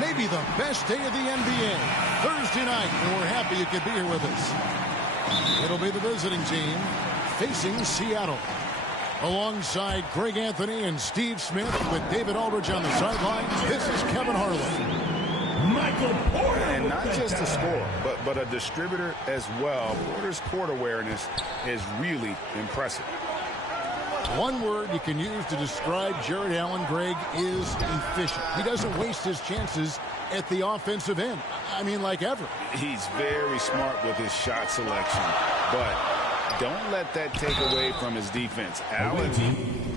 Maybe the best day of the NBA. Thursday night, and we're happy you could be here with us. It'll be the visiting team facing Seattle. Alongside Greg Anthony and Steve Smith with David Aldridge on the sidelines, this is Kevin Harlan. Michael Porter. And not just a scorer, but a distributor as well. Porter's court awareness is really impressive. One word you can use to describe Jared Allen, Greg, is efficient. He doesn't waste his chances at the offensive end. I mean, like ever. He's very smart with his shot selection, but don't let that take away from his defense. Allen.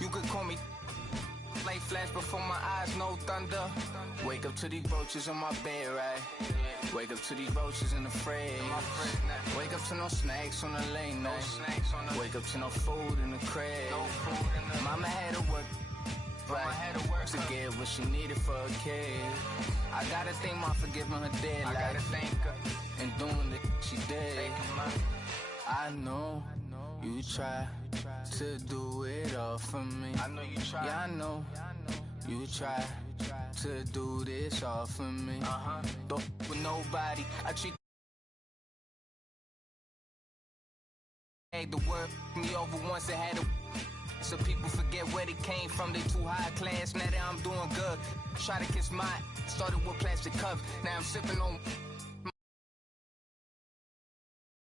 You could call me Light flash before my eyes, no thunder. Wake up to these roaches on my bed, right? Wake up to these roaches in the fridge. Wake up to no snacks on the late night. Wake up to no food in the crib. Mama had to work, right, to get what she needed for a kid. I gotta thank Mom for giving her dead life and doing the she did. I know you try to do it all for me. I know you try. Yeah, I know you try to do this all for me. Don't with nobody. I treat the word me over once. It had a so people forget where they came from. They too high class. Now that I'm doing good, try to kiss my. Started with plastic cups. Now I'm sipping on.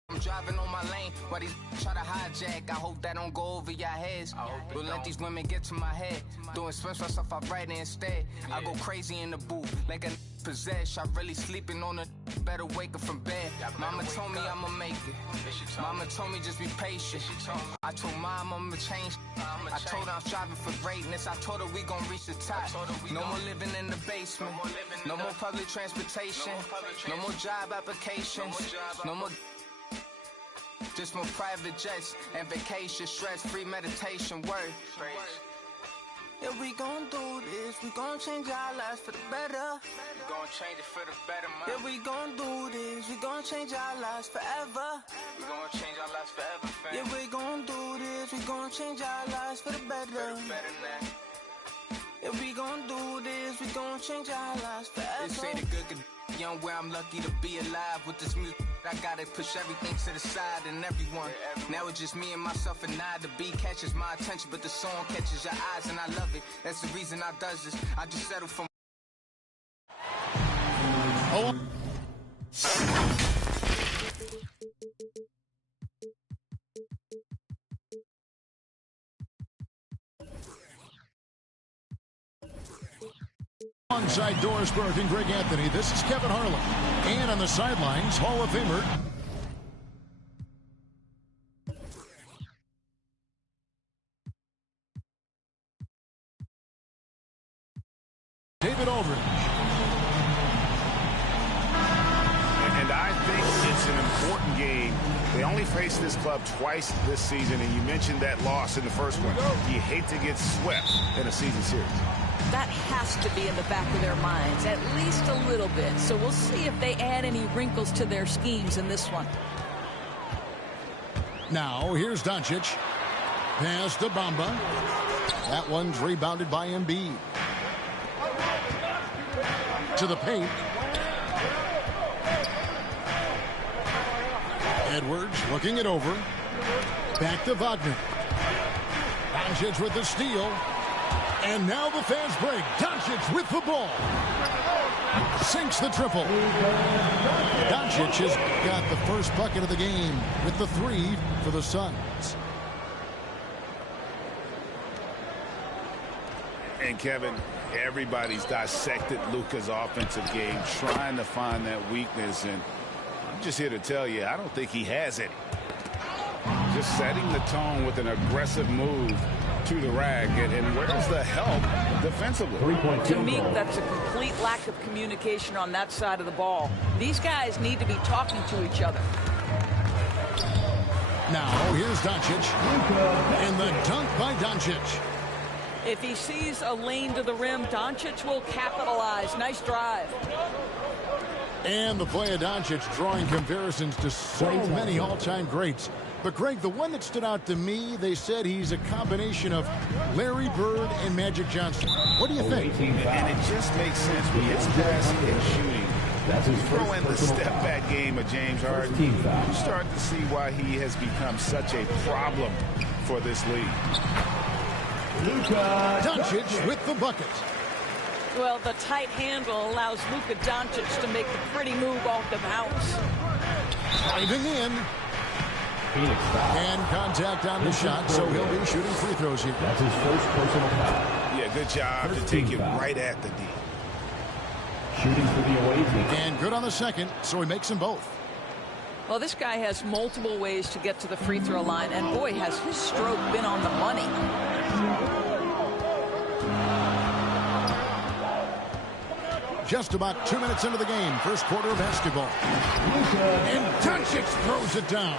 I'm driving on my lane while these try to hijack. I hope that don't go over your heads. Don't let these women get to my head. Doing special stuff, I write it instead. I go crazy in the booth like a possessed. I really sleeping on a better wake up from bed. Mama told me I'ma make it. Mama told me just be patient. I told Mom I'ma change. I told her I'm striving for greatness. I told her we gon' reach the top. No more living in the basement. No more public transportation. No more job applications. No more. Just more private jets and vacation, stress-free meditation, work. Yeah, we gon' do this, we gon' change our lives for the better. We gon' change it for the better, man. Yeah, we gon' do this, we gon' change our lives forever. We gon' change our lives forever, fam. Yeah, we gon' do this, we gon' change our lives for the better. For the better now. Yeah, we gon' do this, we gon' change our lives forever. They say the good could young where I'm lucky to be alive with this music. I gotta push everything to the side and everyone. Now it's just me and myself and I. The beat catches my attention, but the song catches your eyes and I love it. That's the reason I does this. I just settle for. Alongside Doris Burke and Greg Anthony, this is Kevin Harlan. And on the sidelines, Hall of Famer David Aldridge. And I think it's an important game. They only faced this club twice this season, and you mentioned that loss in the first one. You hate to get swept in a season series. That has to be in the back of their minds, at least a little bit. So we'll see if they add any wrinkles to their schemes in this one. Now, here's Doncic. Pass to Bamba. That one's rebounded by Embiid. To the paint. Edwards looking it over. Back to Wagner. Doncic with the steal. And now the fans break. Doncic with the ball. Sinks the triple. Doncic has got the first bucket of the game with the 3 for the Suns. And Kevin, everybody's dissected Luka's offensive game, trying to find that weakness. And I'm just here to tell you, I don't think he has any. Just setting the tone with an aggressive move to the rack, and where's the help defensively? To me, that's a complete lack of communication on that side of the ball. These guys need to be talking to each other. Now, here's Doncic. And the dunk by Doncic. If he sees a lane to the rim, Doncic will capitalize. Nice drive. And the play of Doncic drawing comparisons to so many all-time greats. But, Greg, the one that stood out to me, they said he's a combination of Larry Bird and Magic Johnson. What do you think? And it just makes sense with his passing and shooting. That's his throw in the step-back game of James Harden. You start to see why he has become such a problem for this league. Doncic with the bucket. Well, the tight handle allows Luka Doncic to make the pretty move off the bounce. Driving in. And contact on the shot, so he'll be shooting free throws here. That's his first personal foul. Yeah, good job to take it right at the D. Shooting for the away team. And good on the second, so he makes them both. Well, this guy has multiple ways to get to the free throw line, and boy, has his stroke been on the money. Just about 2 minutes into the game, first quarter of basketball. And Doncic throws it down.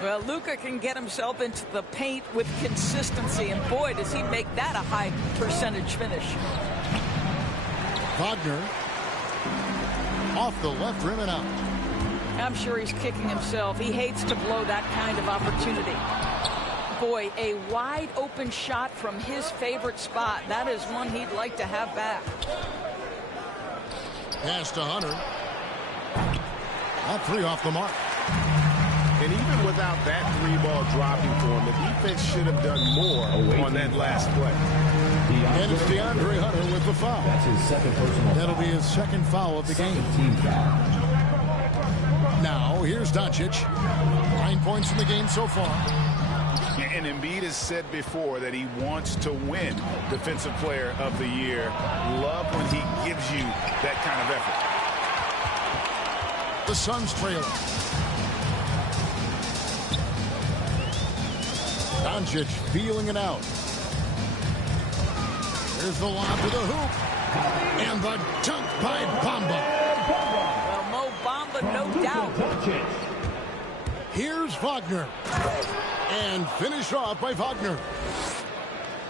Well, Luka can get himself into the paint with consistency, and boy, does he make that a high percentage finish. Wagner off the left rim and out. I'm sure he's kicking himself. He hates to blow that kind of opportunity. Boy, a wide open shot from his favorite spot. That is one he'd like to have back. Pass to Hunter. All three off the mark. And even without that three ball dropping for him, the defense should have done more on that last play. And it's DeAndre Hunter with the foul. That's his second personal That'll foul. be his second foul of the game. Team foul. Now, here's Doncic. 9 points in the game so far. And Embiid has said before that he wants to win Defensive Player of the Year. Love when he gives you that kind of effort. The Suns trail. Doncic feeling it out. Here's the lob to the hoop. And the dunk by Bamba. Well, Mo Bamba, no doubt. Here's Wagner. And finish off by Wagner.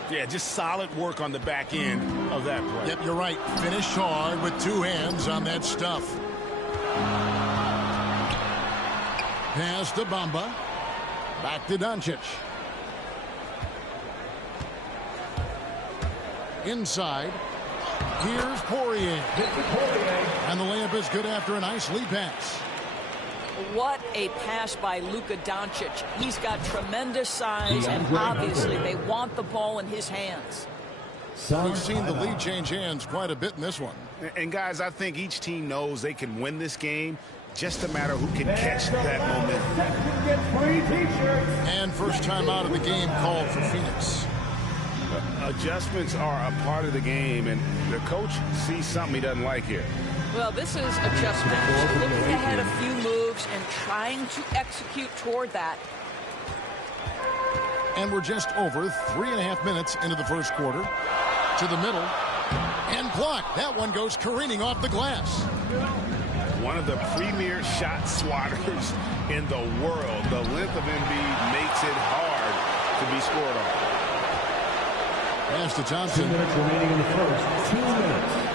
Yeah, just solid work on the back end of that play. Yep, you're right. Finish hard with two hands on that stuff. Pass to Bamba. Back to Doncic. Inside. Here's Poirier. And the layup is good after a nice lead pass. What a pass by Luka Doncic. He's got tremendous size, and obviously they want the ball in his hands. We've seen the lead change hands quite a bit in this one. And guys, I think each team knows they can win this game. Just a matter who can catch that momentum. And first time out of the game called for Phoenix. Adjustments are a part of the game, and the coach sees something he doesn't like here. Well, this is adjustment. Looking ahead a few moves and trying to execute toward that. And we're just over 3.5 minutes into the first quarter. To the middle. And blocked. That one goes careening off the glass. One of the premier shot swatters in the world. The length of Embiid makes it hard to be scored on. Pass to Johnson. 2 minutes remaining in the first. 2 minutes.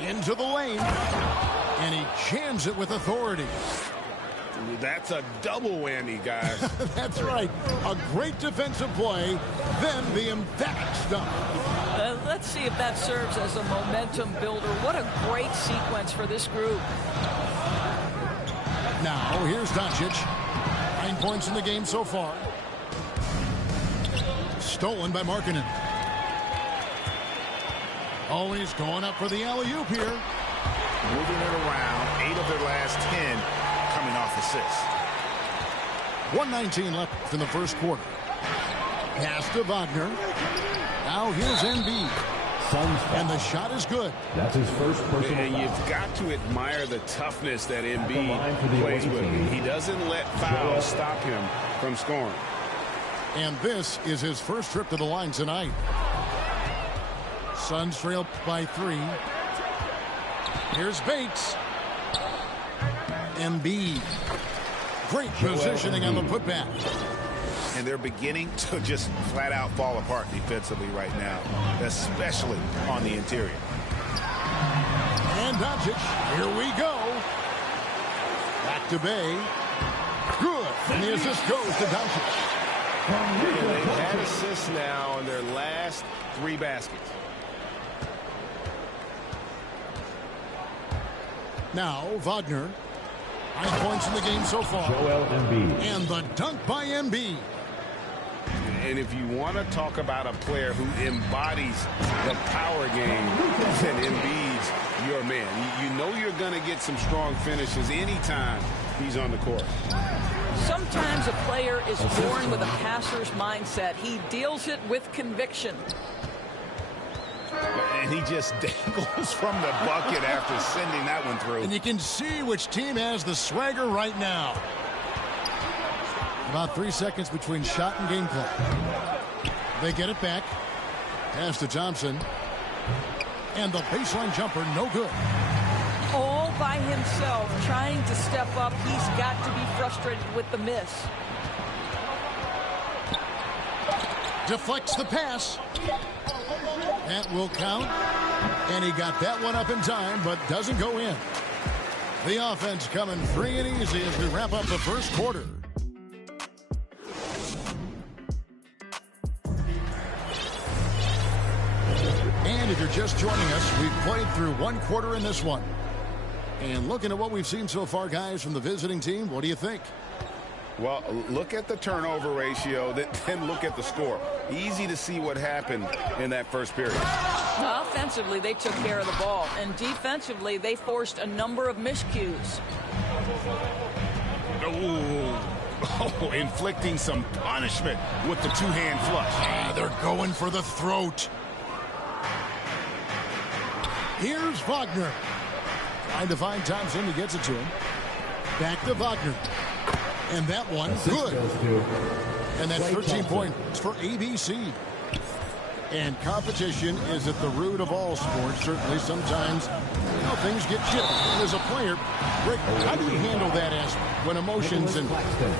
Into the lane. And he jams it with authority. That's a double whammy, guys. That's right. A great defensive play, then the emphatic stuff. Let's see if that serves as a momentum builder. What a great sequence for this group. Now, here's Doncic. 9 points in the game so far. Stolen by Markkanen. Always going up for the alley-oop here. Moving it around. 8 of their last 10 coming off assists. 1:19 left in the first quarter. Pass to Wagner. Now here's Embiid. And the shot is good. That's his first personal And foul. you've got to admire the toughness that Embiid plays with. He doesn't let fouls stop him from scoring. And this is his first trip to the line tonight. Suns trail by 3. Here's Bates. Embiid. Great positioning on the putback. And they're beginning to just flat out fall apart defensively right now, especially on the interior. And Doncic, here we go. Back to Bay. Good. And the assist goes to Doncic. And they've had assists now on their last 3 baskets. Now, Wagner. 9 points in the game so far. Joel Embiid. And the dunk by Embiid. And if you want to talk about a player who embodies the power game, then Embiid's your man. You know you're going to get some strong finishes anytime he's on the court. Sometimes a player is born with a passer's mindset. He deals it with conviction. And he just dangles from the bucket after sending that one through. And you can see which team has the swagger right now. About 3 seconds between shot and game clock. They get it back. Pass to Thompson. And the baseline jumper, no good. All by himself, trying to step up. He's got to be frustrated with the miss. Deflects the pass. That will count. And he got that one up in time, but doesn't go in. The offense coming free and easy as we wrap up the first quarter. And if you're just joining us, we've played through one quarter in this one. And looking at what we've seen so far, guys, from the visiting team, what do you think? Well, look at the turnover ratio, then look at the score. Easy to see what happened in that first period. Offensively, they took care of the ball. And defensively, they forced a number of miscues. Oh, inflicting some punishment with the two-hand flush. They're going for the throat. Here's Wagner. Trying to find Thompson. He gets it to him. Back to Wagner. And that one, good. And that's 13 points for ABC. And competition is at the root of all sports. Certainly, sometimes, things get chipped. And as a player, Rick, how do you handle that aspect when emotions and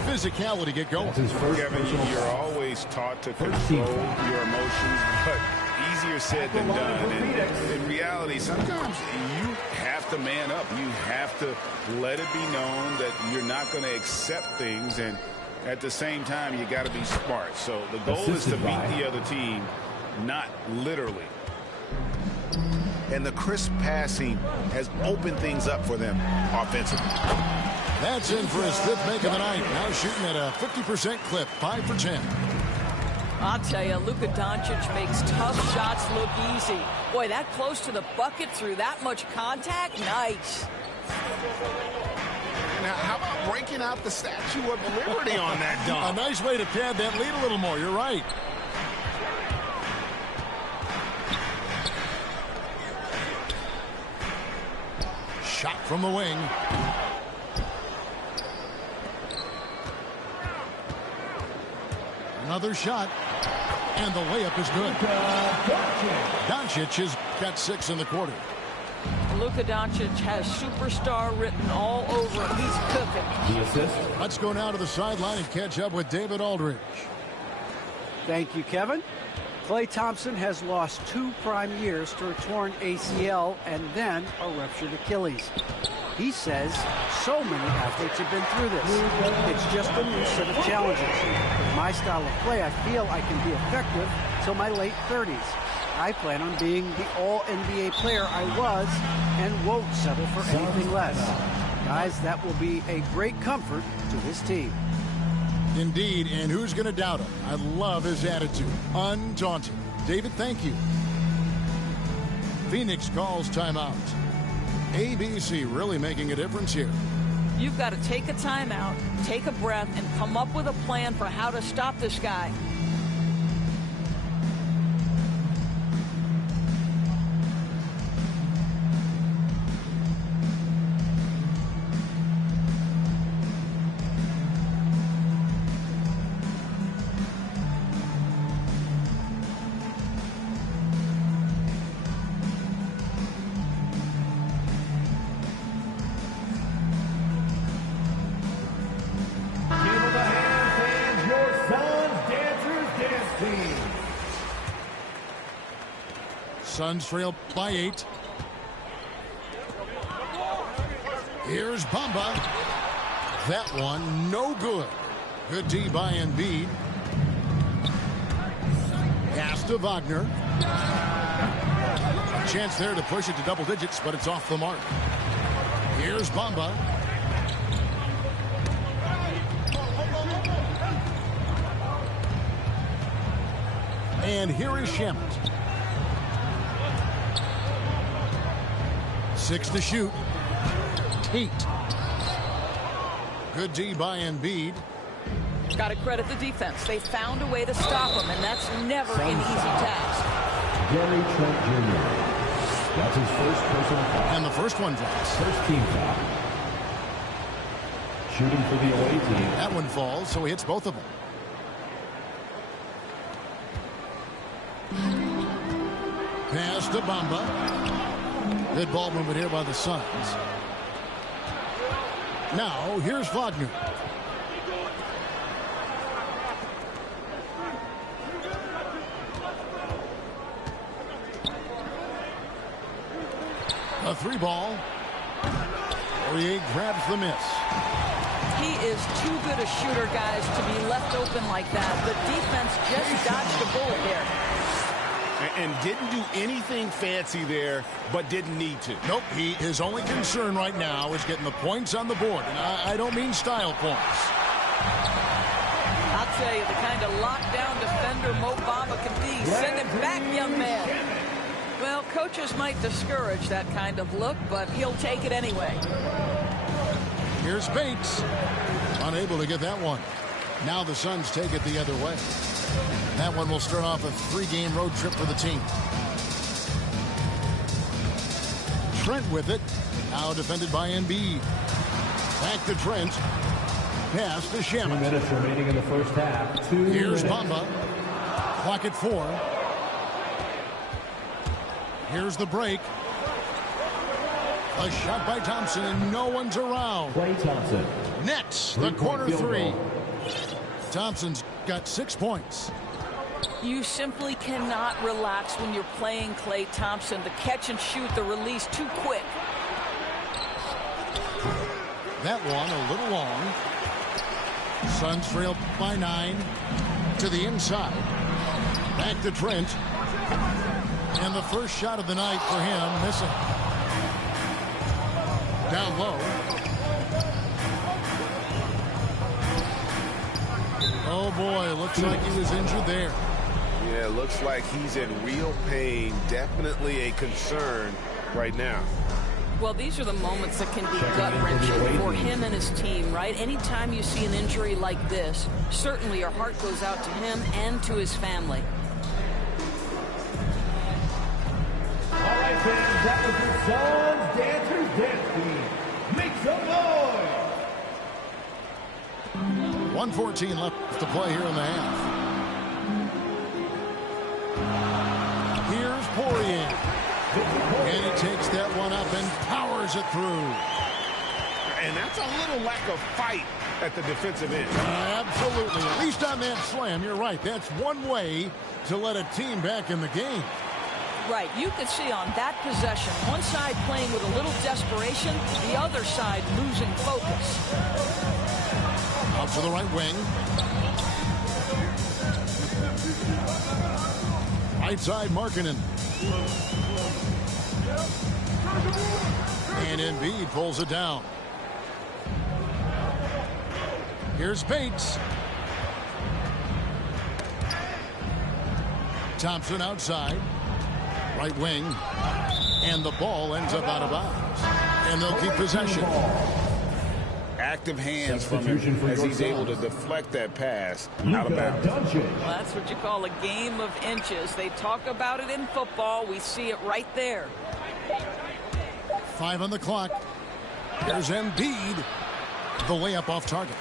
physicality get going? Kevin, you're always taught to control your emotions, but easier said than done. And in reality, sometimes you have to man up. You have to let it be known that you're not going to accept things, and at the same time, you got to be smart. So the goal is to beat the other team, not literally. And the crisp passing has opened things up for them offensively. That's in for his fifth make of the night. Now shooting at a 50% clip, 5 for 10. I'll tell you, Luka Doncic makes tough shots look easy. Boy, that close to the bucket through that much contact, nice. Now, how about breaking out the Statue of Liberty on that dunk? A nice way to pad that lead a little more. You're right. Shot from the wing. Another shot. And the layup is good. Doncic has got 6 in the quarter. Luka Doncic has superstar written all over him. He's cooking. The assist. Let's go now to the sideline and catch up with David Aldridge. Thank you, Kevin. Klay Thompson has lost 2 prime years to a torn ACL and then a ruptured Achilles. He says so many athletes have been through this. It's just a new set of challenges. With my style of play, I feel I can be effective till my late 30s. I plan on being the all-NBA player I was and won't settle for anything less. Guys, that will be a great comfort to his team. Indeed, and who's going to doubt him? I love his attitude. Undaunted. David, thank you. Phoenix calls timeout. ABC really making a difference here. You've got to take a timeout, take a breath, and come up with a plan for how to stop this guy. Suns trail by 8. Here's Bamba. That one, no good. Good D by Embiid. Pass to Wagner. Chance there to push it to double digits, but it's off the mark. Here's Bamba. And here is Shamet. 6 to shoot. Tate. Good D by Embiid. Got to credit the defense. They found a way to stop him, and that's never an easy task. Gary Trent Jr. That's his first personal foul. And the first one drops. First team foul. Shooting for the away team. That one falls, so he hits both of them. Pass to Bamba. Good ball movement here by the Suns. Now, here's Wagner. A 3-ball. Poirier grabs the miss. He is too good a shooter, guys, to be left open like that. The defense just dodged a bullet there. And didn't do anything fancy there, but didn't need to. Nope, his only concern right now is getting the points on the board. And I don't mean style points. I'll tell you, the kind of lockdown defender Mo Bamba can be. Send it back, young man. Well, coaches might discourage that kind of look, but he'll take it anyway. Here's Bates. Unable to get that one. Now the Suns take it the other way. That one will start off a 3-game road trip for the team. Trent with it. Now defended by Embiid. Back to Trent. Pass to Shaman. 2 minutes remaining in the first half. Here's Bamba. Clock at 4. Here's the break. A shot by Thompson, and no one's around. Klay Thompson. Nets, the corner 3. Thompson's got 6 points. You simply cannot relax when you're playing Klay Thompson. The catch and shoot, the release, too quick. That one a little long. Suns trail by 9 to the inside. Back to Trent. And the first shot of the night for him, missing. Down low. Oh boy, looks like he was injured there. Yeah, looks like he's in real pain. Definitely a concern right now. Well, these are the moments that can be gut-wrenching for him and his team, right? Anytime you see an injury like this, certainly your heart goes out to him and to his family. All right, fans, that was your Suns Dancers Dance Team. Make some noise! 1:14 left to play here in the half. Here's Poirier. And he takes that one up and powers it through. And that's a little lack of fight at the defensive end. Absolutely. At least on that slam, you're right. That's one way to let a team back in the game. Right. You could see on that possession, one side playing with a little desperation, the other side losing focus. Out to the right wing. Right side, Markkanen. And Embiid pulls it down. Here's Bates. Thompson outside. Right wing. And the ball ends up out of bounds. And they'll keep possession. Active hands from him as he's able to deflect that pass out of bounds. Well, that's what you call a game of inches. They talk about it in football. We see it right there. 5 on the clock. There's Embiid. The layup off target.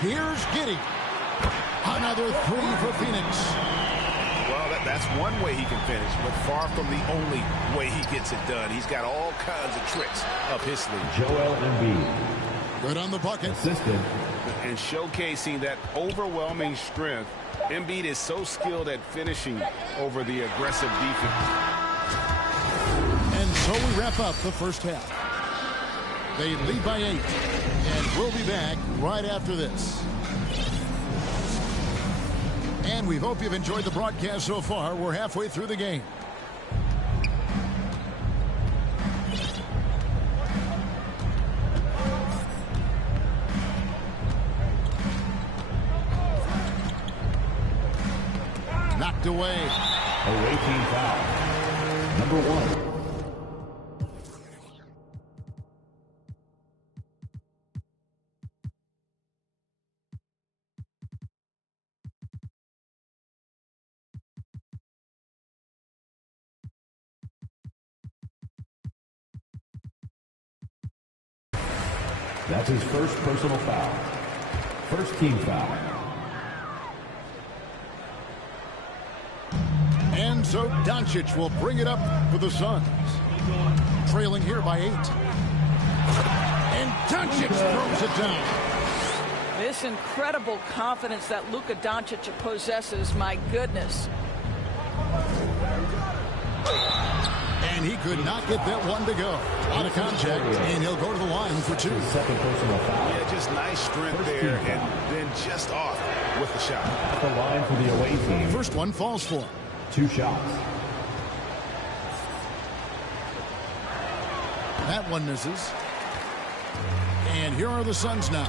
Here's Giddey. Another 3 for Phoenix. Well, that's one way he can finish, but far from the only way he gets it done. He's got all kinds of tricks up his sleeve. Joel Embiid. Good on the bucket. Assisted. And showcasing that overwhelming strength, Embiid is so skilled at finishing over the aggressive defense. And so we wrap up the first half. They lead by 8. And we'll be back right after this. And we hope you've enjoyed the broadcast so far. We're halfway through the game. Knocked away. Away team foul. Number 1. That's his first personal foul. First team foul. And so Doncic will bring it up for the Suns. Trailing here by 8. And Doncic throws it down. This incredible confidence that Luka Doncic possesses, my goodness. And he could not get that one to go. On a contact, and he'll go to the line for 2. Second personal foul. Yeah, just nice strength there, and then just off with the shot. At the line for the away team. First one falls for him. 2 shots. That one misses. And here are the Suns now.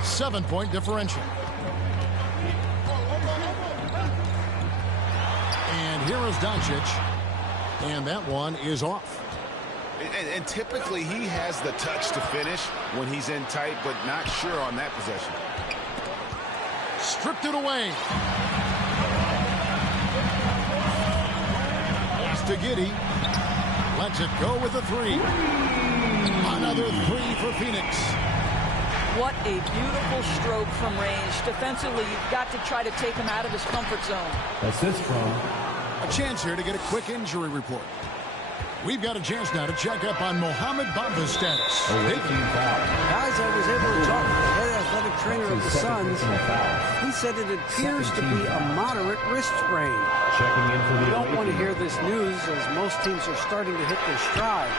7-point differential. And here is Doncic. And that one is off. And typically he has the touch to finish when he's in tight, but not sure on that possession. Stripped it away. Pass to Giddey. Lets it go with a 3. Another 3 for Phoenix. What a beautiful stroke from range. Defensively, you've got to try to take him out of his comfort zone. Assist from. A chance here to get a quick injury report. We've got a chance now to check up on Mohamed Bamba's status. Away team foul. Guys, I was able to talk to the head athletic trainer of the Suns. He said it appears to be a moderate wrist sprain. Checking in for the You away don't want to team. hear this news, as most teams are starting to hit their stride.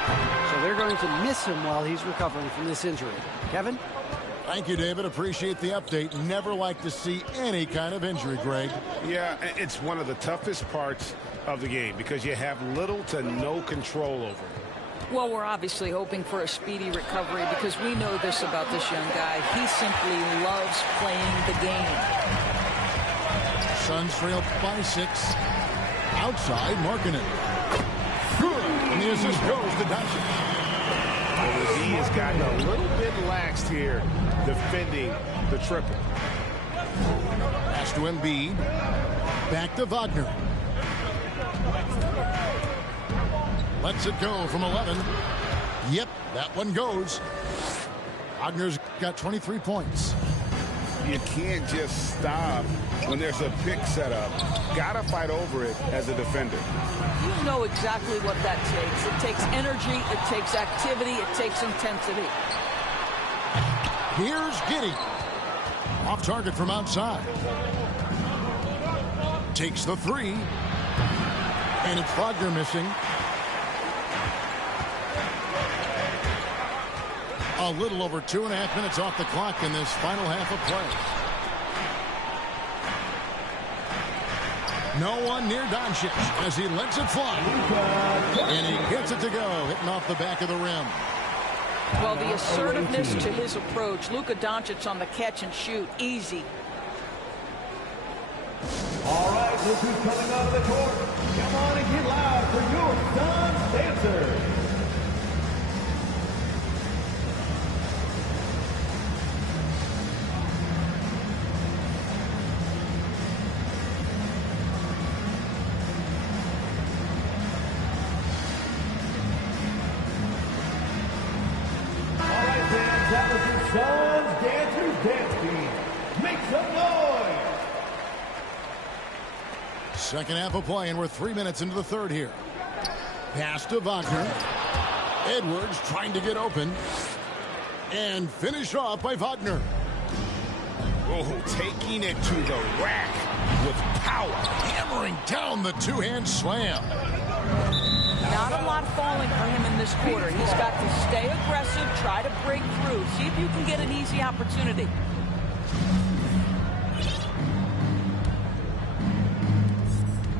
So they're going to miss him while he's recovering from this injury. Kevin? Thank you, David. Appreciate the update. Never like to see any kind of injury, Greg. Yeah, it's one of the toughest parts of the game because you have little to no control over it. Well, we're obviously hoping for a speedy recovery because we know this about this young guy. He simply loves playing the game. Suns trail by 6. Outside, Markkanen. Good. And the assist goes to Doncic. Well, he has gotten a little bit laxed here defending the triple. Pass to Embiid. Back to Wagner. Lets it go from 11. Yep, that one goes. Wagner's got 23 points. You can't just stop when there's a pick set up. Gotta fight over it as a defender. You know exactly what that takes. It takes energy, it takes activity, it takes intensity. Here's Giddey. Off target from outside. Takes the 3. And it's Wagner missing. A little over 2.5 minutes off the clock in this final half of play. No one near Doncic as he lets it fly. And he gets it to go, hitting off the back of the rim. Well, the assertiveness to his approach. Luka Doncic on the catch and shoot. Easy. All right, look who's coming out of the court. Come on and get loud for your Suns dancers. That was your Suns Dancers Dance Team. Make some noise! Second half of play, and we're 3 minutes into the third here. Pass to Wagner. Edwards trying to get open. And finished off by Wagner. Oh, taking it to the rack with power. Hammering down the two-hand slam. Not a lot falling for him in this quarter. He's got to stay aggressive, try to break through, see if you can get an easy opportunity.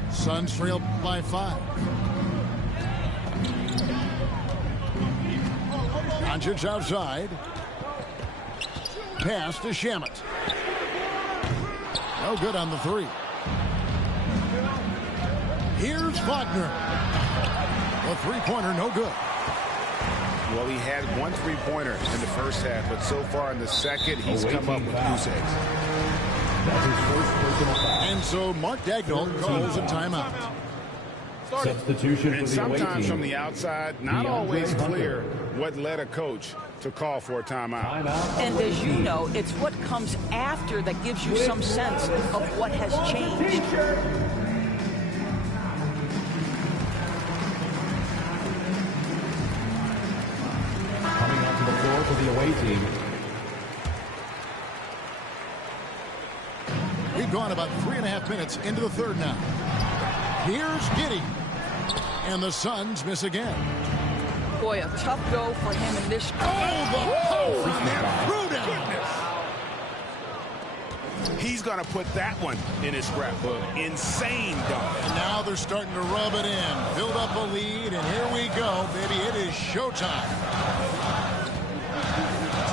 Suns trail by 5. Doncic outside. Pass to Shamet. No good on the 3. Here's Wagner. A three-pointer, no good. Well, he had one three-pointer in the first half, but so far in the second, he's come up with goose eggs. That's his first personal foul. And so Mark Dagnall calls a timeout. Substitution And for the away sometimes team. from the outside, not always clear what led a coach to call for a timeout. And as you know, it's what comes after that gives you some sense of what has changed. away team. We've gone about 3.5 minutes into the third now. Here's Giddey. And the Suns miss again. Boy, a tough go for him in this. Oh, the power on that throw-down. He's going to put that one in his scrapbook. Insane dunk. And now they're starting to rub it in. Build up a lead, and here we go, baby. It is showtime.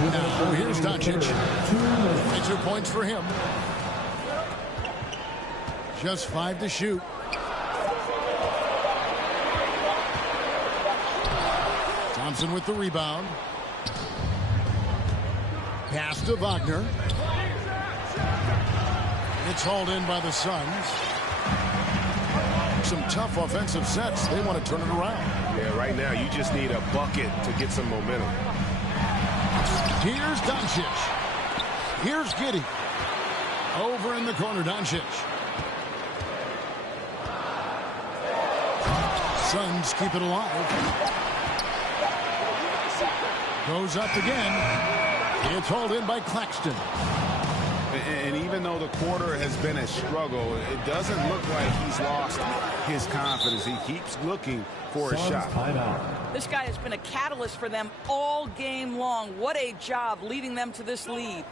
Now, here's Doncic. 22 points for him. Just 5 to shoot. Thompson with the rebound. Pass to Wagner. It's hauled in by the Suns. Some tough offensive sets. They want to turn it around. Yeah, right now you just need a bucket to get some momentum. Here's Doncic. Here's Giddey. Over in the corner, Doncic. Suns keep it alive. Goes up again. It's hauled in by Claxton. And even though the quarter has been a struggle, it doesn't look like he's lost his confidence. He keeps looking for a shot. This guy has been a catalyst for them all game long. What a job leading them to this lead.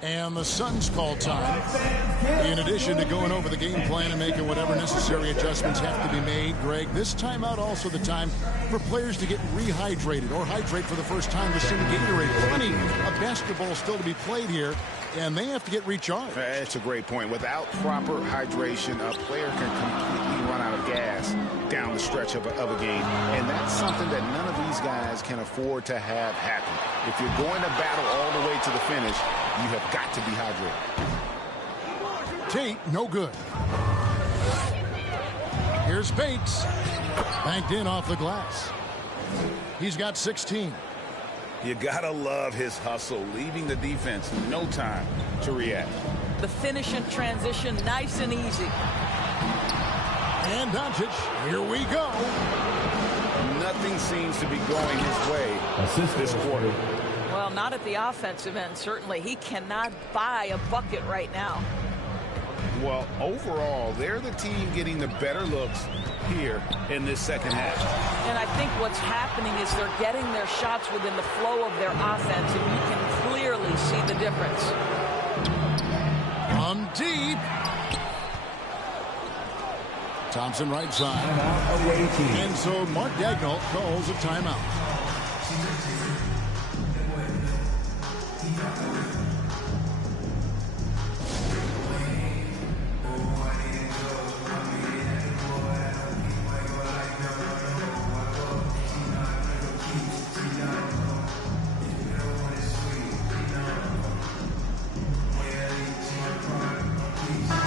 And the Suns call time. In addition to going over the game plan and making whatever necessary adjustments have to be made, Greg, this timeout also the time for players to get rehydrated or hydrate for the first time with some Gatorade. Plenty of basketball still to be played here, and they have to get recharged. That's a great point. Without proper hydration, a player can completely run out of gas down the stretch of a game. And that's something that none of these guys can afford to have happen. If you're going to battle all the way to the finish, you have got to be hydrated. Tate, no good. Here's Bates. Banked in off the glass. He's got 16. You gotta love his hustle, leaving the defense no time to react. The finish and transition, nice and easy. And Doncic, here we go. Nothing seems to be going his way this quarter. Well, not at the offensive end, certainly. He cannot buy a bucket right now. Well, overall, they're the team getting the better looks here in this second half. And I think what's happening is they're getting their shots within the flow of their offense, and you can clearly see the difference. From deep. Thompson right side. And so Mark Daigneault calls a timeout.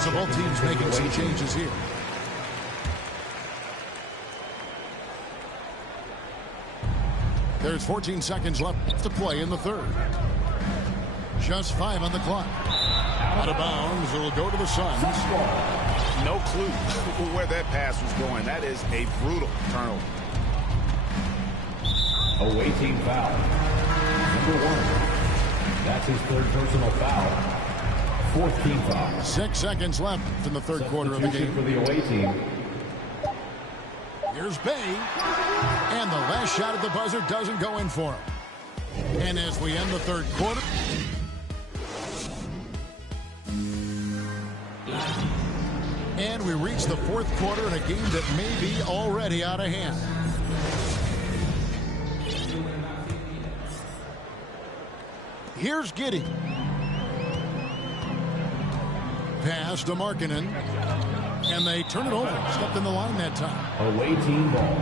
So both teams making some changes here. There's 14 seconds left to play in the third. Just 5 on the clock. Out of bounds. It'll go to the Suns. No clue where that pass was going. That is a brutal turnover. Away team foul. Number 1. That's his third personal foul. 4th team foul. 6 seconds left in the third quarter of the game. For the away team. Here's Bay. And the last shot at the buzzer doesn't go in for him. And as we end the third quarter. And we reach the fourth quarter in a game that may be already out of hand. Here's Giddey. Pass to Markkanen. And they turn it over. Stepped in the line that time. Away team ball.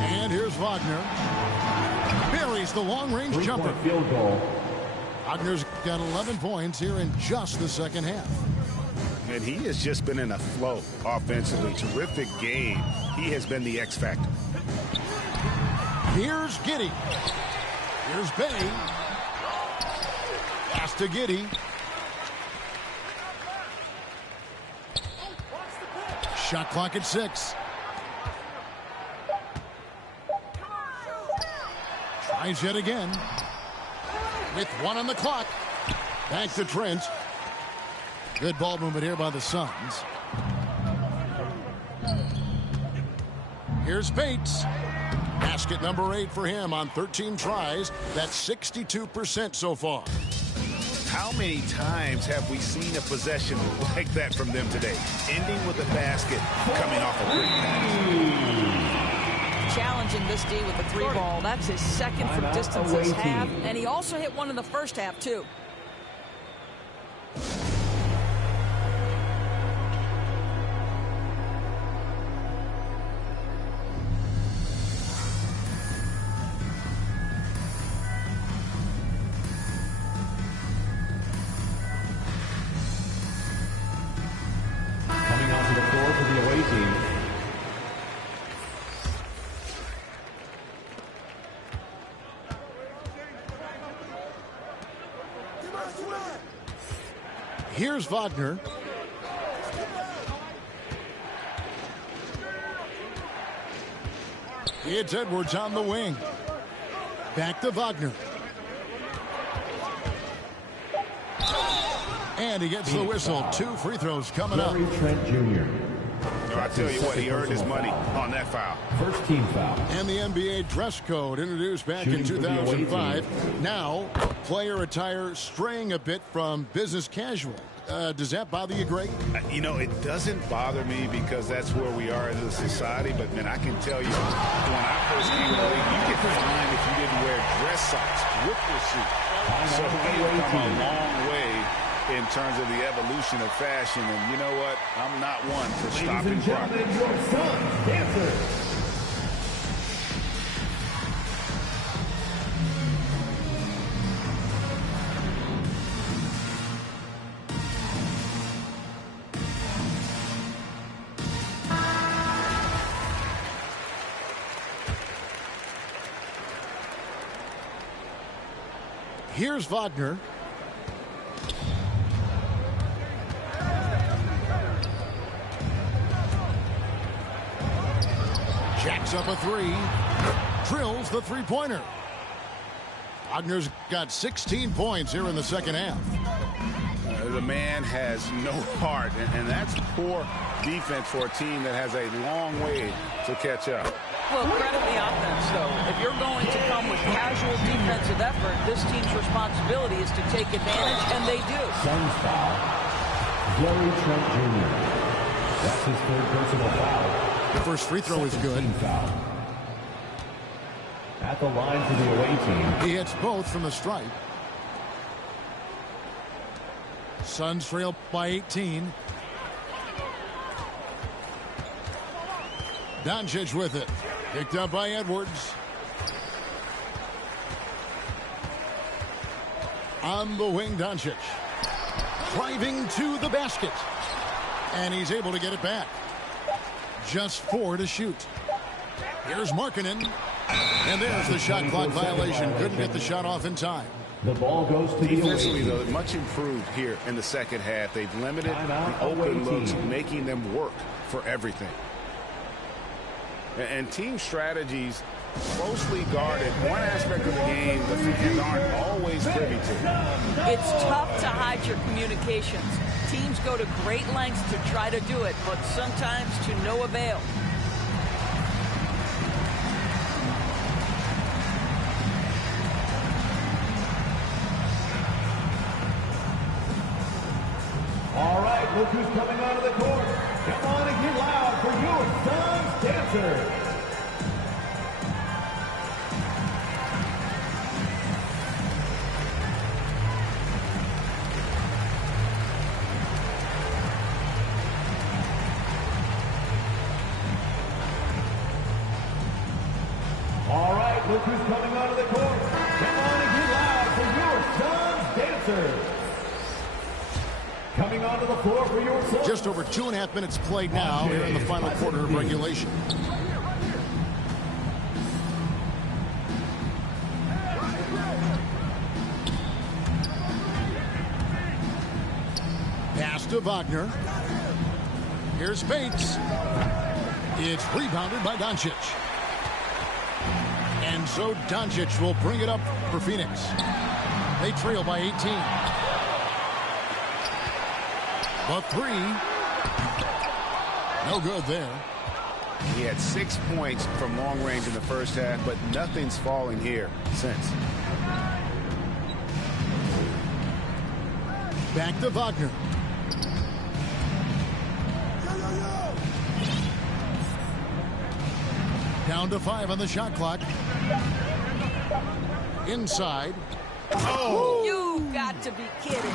And here's Wagner. Buries the long-range jumper. Field goal. Wagner's got 11 points here in just the second half. And he has just been in a flow offensively. Terrific game. He has been the X factor. Here's Giddey. Here's Bay. Pass to Giddey. Shot clock at 6. Tries yet again. With 1 on the clock. Back to Trent. Good ball movement here by the Suns. Here's Bates. Basket number 8 for him on 13 tries. That's 62% so far. How many times have we seen a possession like that from them today? Ending with a basket, coming off a quick pass. Challenging this D with the 3 ball. That's his second from distance this half. And he also hit one in the first half, too. Here's Wagner. It's Edwards on the wing. Back to Wagner. And he gets the whistle. 2 free throws coming up. Trent Jr. I tell you what, he earned his money on that foul. First team foul. And the NBA dress code introduced back in 2005. Now, player attire straying a bit from business casual. Does that bother you, Greg? You know, it doesn't bother me because that's where we are as a society. But, man, I can tell you, when I first came to the league, you get fined if you didn't wear dress socks with your suit. So we've come a long way in terms of the evolution of fashion. And you know what? I'm not one for stopping progress. Your Suns dancers. Here's Wagner. Jacks up a 3. Drills the three-pointer. Wagner's got 16 points here in the second half. The man has no heart, and that's poor defense for a team that has a long way to catch up. Well, credit the offense, though. If you're going to come with casual defensive effort, this team's responsibility is to take advantage, and they do. Suns foul. Trent Jr. That's his 3rd personal foul. The first free throw is good. Foul. At the line for the away team. He hits both from the stripe. Suns trail by 18. Doncic with it. Picked up by Edwards. On the wing, Doncic. Driving to the basket. And he's able to get it back. Just 4 to shoot. Here's Markkanen. And there's the shot clock violation. Couldn't get the shot off in time. The ball goes to the defensively, though, much improved here in the second half. They've limited the open looks, making them work for everything. And team strategies closely guarded. One aspect of the game the fans aren't always privy to. It's tough to hide your communications. Teams go to great lengths to try to do it, but sometimes to no avail. All right, look who's coming onto the court. Come on and get loud for your Suns dancers. All right, look who's coming onto the court. Come on and get loud for your Suns dancers. Coming onto the floor for your Suns. Just over 2.5 minutes played now here in the final quarter of regulation. to Wagner. Here's Bates. It's rebounded by Doncic. And so Doncic will bring it up for Phoenix. They trail by 18. The three. No good there. He had 6 points from long range in the first half, but nothing's falling here since. Back to Wagner. Down to 5 on the shot clock. Inside. Oh! You got to be kidding.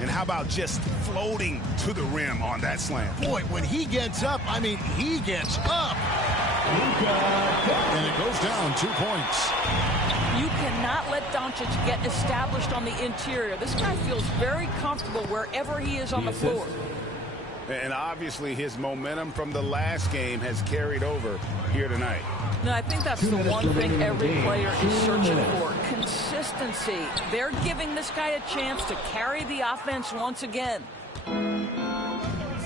And how about just floating to the rim on that slam? Boy, when he gets up, I mean, he gets up. And it goes down 2 points. You cannot let Doncic get established on the interior. This guy feels very comfortable wherever he is on the floor. And obviously his momentum from the last game has carried over here tonight. No, I think that's the one thing every player is searching for. Consistency. They're giving this guy a chance to carry the offense once again.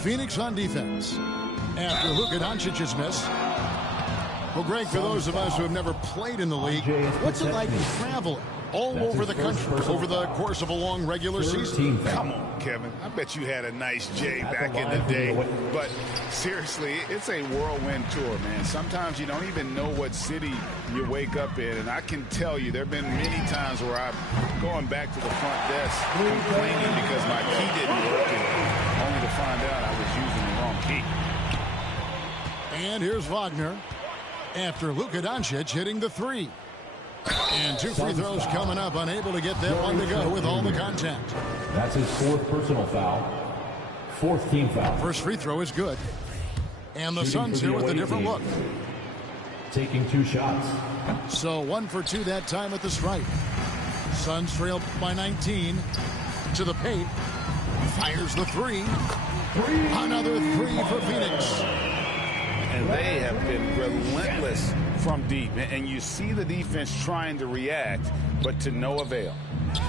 Phoenix on defense. After Luka Doncic's miss. Well, Greg, for those of us who have never played in the league, what's it like traveling all over the country over the course of a long regular season? Come on, Kevin. I bet you had a nice J back in the day. But seriously, it's a whirlwind tour, man. Sometimes you don't even know what city you wake up in. And I can tell you there have been many times where I'm going back to the front desk complaining because my key didn't work, and only to find out I was using the wrong key. And here's Wagner after Luka Doncic hitting the three. And 2 free throws coming up, unable to get that one to go with all the contact. That's his 4th personal foul. 4th team foul. First free throw is good. And the Suns here with a different look. Taking 2 shots. So 1 for 2 that time at the stripe. Suns trail by 19. To the paint. Fires the three. Another three for Phoenix. And they have been relentless from deep. And you see the defense trying to react, but to no avail.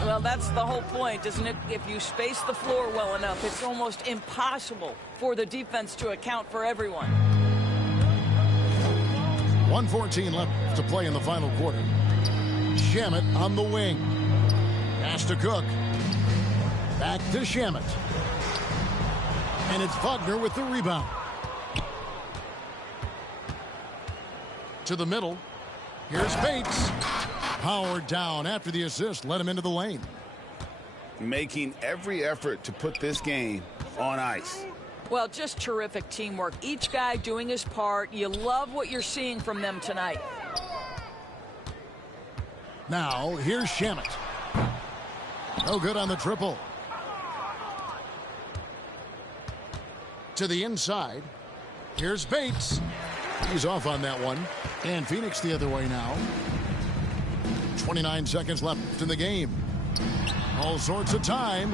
Well, that's the whole point, isn't it? If you space the floor well enough, it's almost impossible for the defense to account for everyone. 1:14 left to play in the final quarter. Shamet on the wing. Pass to Cook. Back to Shamet. And it's Wagner with the rebound. To the middle. Here's Bates. Powered down after the assist. Let him into the lane. Making every effort to put this game on ice. Well, just terrific teamwork. Each guy doing his part. You love what you're seeing from them tonight. Now, here's Shamet. No good on the triple. To the inside. Here's Bates. He's off on that one. And Phoenix the other way now. 29 seconds left in the game. All sorts of time.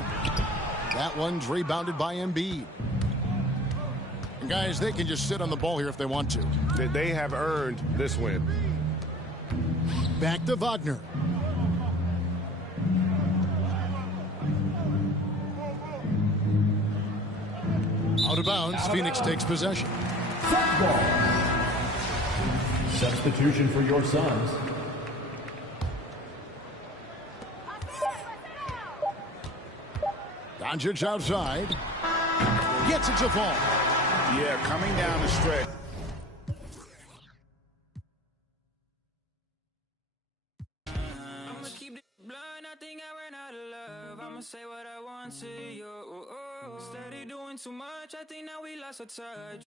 That one's rebounded by Embiid. And guys, they can just sit on the ball here if they want to. They have earned this win. Back to Wagner. Out of bounds. Phoenix takes possession. Substitution for your Suns. Doncic outside. Gets it to fall. Yeah, coming down the stretch. I'ma keep it blind. I think I ran out of love. I'ma say what I want to you. Steady doing too much. I think now we lost our touch.